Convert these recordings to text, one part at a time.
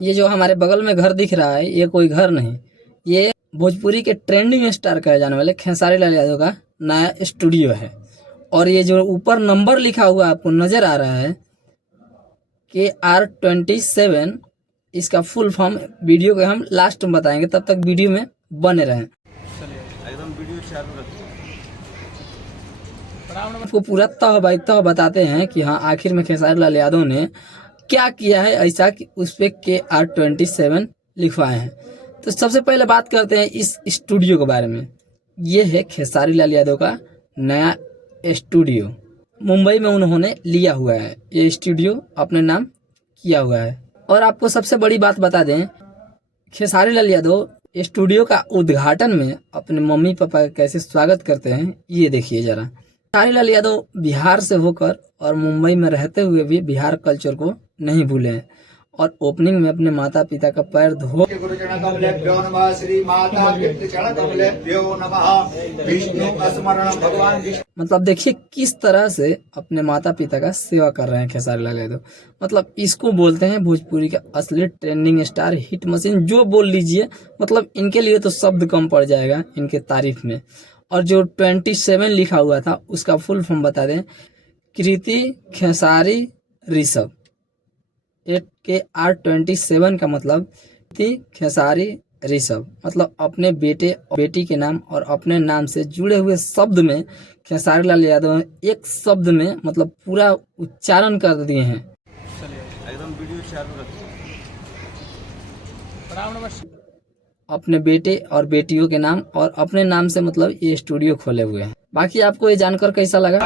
ये जो हमारे बगल में घर दिख रहा है ये कोई घर नहीं, ये भोजपुरी के ट्रेंडिंग स्टार कहे जाने वाले खेसारी लाल यादव का नया स्टूडियो है। और ये जो ऊपर नंबर लिखा हुआ आपको नजर आ रहा है KR27, इसका फुल फॉर्म वीडियो के हम लास्ट में बताएंगे, तब तक वीडियो में बने रहें। एकदम वीडियो चालू रखिए। आपको पूरा तह बाई तह बताते हैं कि हाँ आखिर में खेसारी लाल यादव ने क्या किया है ऐसा कि उस पर KR27 लिखवाए हैं। तो सबसे पहले बात करते हैं इस स्टूडियो के बारे में। ये है खेसारी लाल यादव का नया स्टूडियो, मुंबई में उन्होंने लिया हुआ है, ये स्टूडियो अपने नाम किया हुआ है। और आपको सबसे बड़ी बात बता दें, खेसारी लाल यादव स्टूडियो का उद्घाटन में अपने मम्मी पापा का कैसे स्वागत करते हैं ये देखिए जरा। खेसारी लाल यादव बिहार से होकर और मुंबई में रहते हुए भी बिहार कल्चर को नहीं भूले हैं और ओपनिंग में अपने माता पिता का पैर धो मतलब देखिए किस तरह से अपने माता पिता का सेवा कर रहे हैं खेसारी लाल यादव। मतलब इसको बोलते हैं भोजपुरी का असली ट्रेंडिंग स्टार, हिट मशीन, जो बोल लीजिए। मतलब इनके लिए तो शब्द कम पड़ जाएगा इनके तारीफ में। और जो 27 लिखा हुआ था उसका फुल फॉर्म बता दें, कृति खेसारी ऋषभ। KR27 का मतलब कृति खेसारी ऋषभ, मतलब अपने बेटे और बेटी के नाम और अपने नाम से जुड़े हुए शब्द में खेसारी लाल यादव एक शब्द में मतलब पूरा उच्चारण कर दिए हैं। एकदम वीडियो चालू रखिए। अपने बेटे और बेटियों के नाम और अपने नाम से मतलब ये स्टूडियो खोले हुए हैं। बाकी आपको ये जानकर कैसा लगा?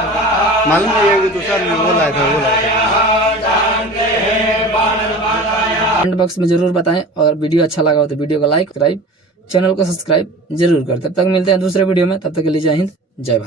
मालूम है कि दूसरा वो लाया था। कमेंट बॉक्स में जरूर बताएं और वीडियो अच्छा लगा हो तो वीडियो को लाइक, चैनल को सब्सक्राइब जरूर करें। तब तक मिलते हैं दूसरे वीडियो में, तब तक के लिए जय हिंद, जय भारत।